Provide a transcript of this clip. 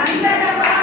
సందడవా